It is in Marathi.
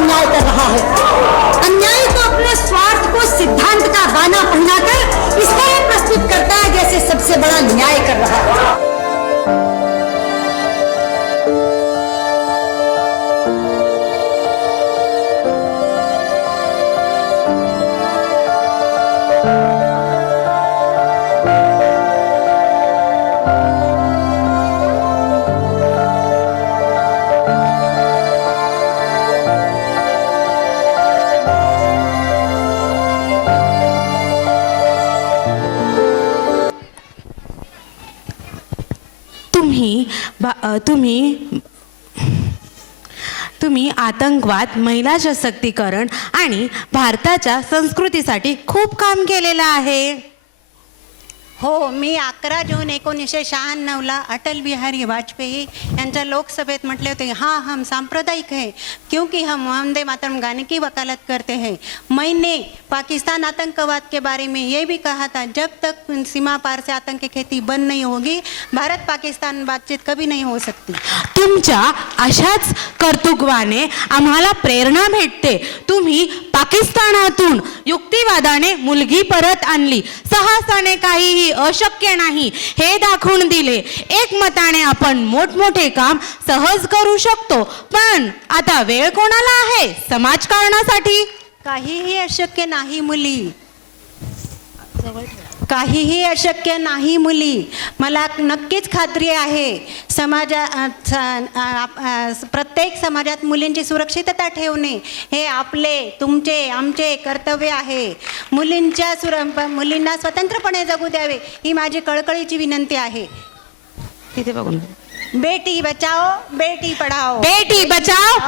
अन्याय कर रहा है। अन्याय तो अपने स्वार्थ को सिद्धांत का बाना पहनाकर इस तरह प्रस्तुत करता है जैसे सबसे बड़ा न्याय कर रहा है। तुम्ही आतंकवाद, महिला सशक्तीकरण आणि भारताच्या संस्कृतीसाठी खूप काम केलेलं आहे. हो, मी 11 जून 1996ला अटल बिहारी वाजपेयी यांच्या लोकसभेत म्हटले होते, हाँ हम सांप्रदायिक है क्योंकि हम वंदे मातरम गाने की वकालत करते हैं. मैंने पाकिस्तान आतंकवाद के बारे में ये भी कहा था, जब तक सीमा पार से आतंक की खेती बंद नहीं होगी भारत पाकिस्तान बातचीत कभी नहीं हो सकती. तुमच्या अशाच कर्तृत्वाने आम्हाला प्रेरणा भेटते. तुम्ही पाकिस्तानातून युक्तिवादाने मुलगी परत आणली, साहसाने काहीही अशक्य नाही हे दाखवून दिले. एकमताने आपण मोठमोठे काम सहज करू शकतो. पण आता वेळ कोणाला आहे समाजकारणासाठी? काहीही अशक्य नाही मुली, काहीही अशक्य नाही मुली. मला नक्कीच खात्री आहे प्रत्येक समाजात मुलींची सुरक्षितता ठेवणे हे आपले, तुमचे, आमचे कर्तव्य आहे. मुलींना स्वतंत्रपणे जगू द्यावे ही माझी कळकळीची विनंती आहे. तिथे बघून, बेटी बचाओ बेटी पढाओ, बेटी बचाओ